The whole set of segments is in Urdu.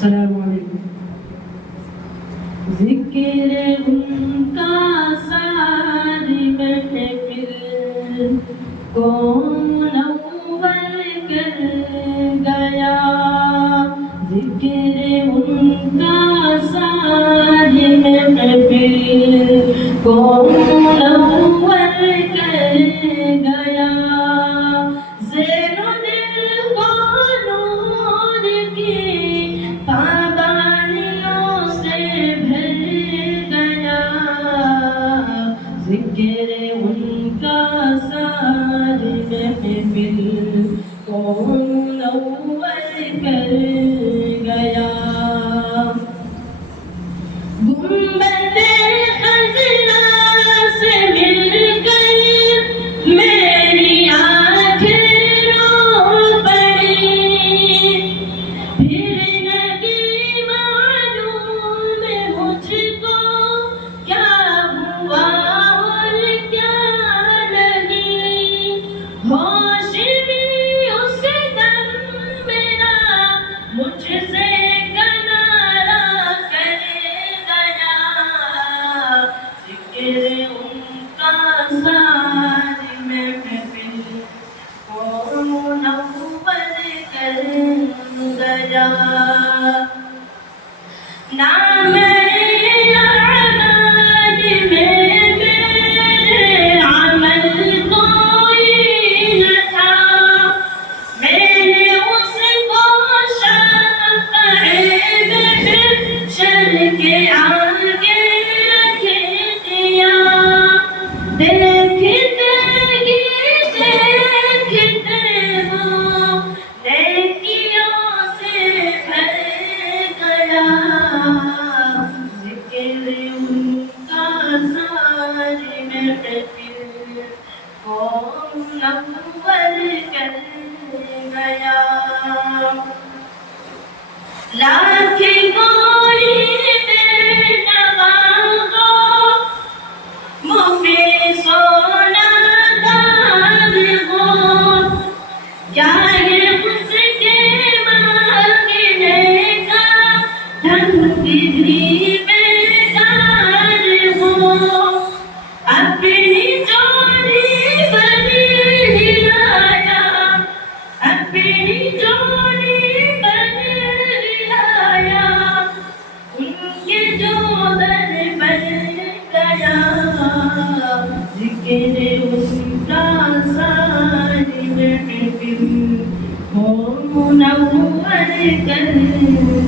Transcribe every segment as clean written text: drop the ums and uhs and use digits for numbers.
السلام علیکم. ذکر ان کا ساری محفل کون اول کر گیا. ذکر ان کا ساری محفل کون اول کر گیا. زیر دل کو نور کی پابندیوں سے بھر گیا. ذکر ان کا ساری محفل کون اول کر گیا. گنبد خضرا سے مل کر میری آنکھیں رو پڑی. پھر نگی معلوم مجھ کو کیا ہوا اور کیا نہیں. ہوش بھی اس دم میرا مجھ سے کنارہ کر گیا. ذکر ان کا ساری محفل کون اول کر گیا. نام اعمال میں میرے عمل کوئی نہ تھا. میں نے اس کو شفاعت محشر کے آگے رکھ دیا. دیکھتے ہی دیکھتے وہ نیکیوں سے بھر گیا. ذکر ان کا ساری محفل کون اول کر گیا. لاکھ کوئی بے نوا ہو مفلس و نادان ہو. کیا یہ اس کے مانگنے کا ڈھنگ بھی بیکار ہو. اپنی جوڑی بنی لایا اپنی جوڑی بنی لایا. ان کے جو در بن گیا. ذکر ان کا ساری محفل کون اول کر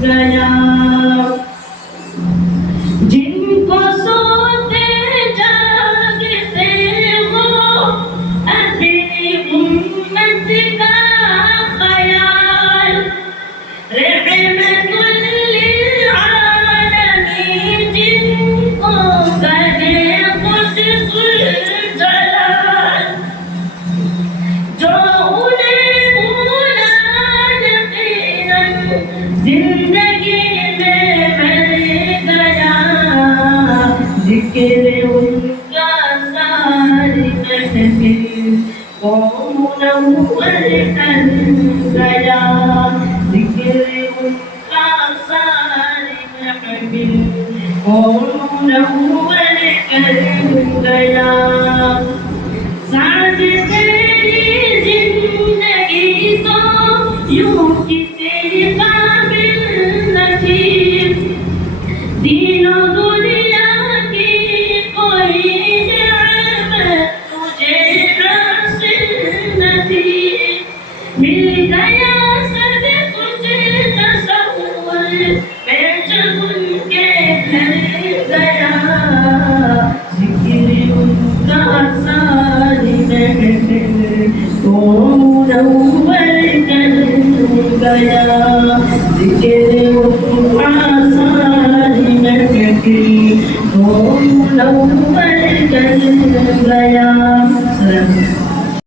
گیا. جن کو سوتے جاگتے ہو اپنی امت کا خیال. رحمت للعالمین جن کو کہے خود ذوالجلال. جو انہیں بھولا یقیناً زندگی میں مر گیا. ذکر ان کا ساری محفل کون اول کر گیا. ذکر ان کا ساری محفل کون اول کر گیا. ساز تیری زندگی تو یوں کسی قابل نہ تھی. دین و دنیا کی کوئی نعمت تجھے حاصل نہ تھی. مل گیا سب کچھ تصور میں جب ان کے گھر گیا. ذکر ان کا ساری محفل کون اول کر گیا. ذکر ان کا ساری محفل کون اول کر گیا.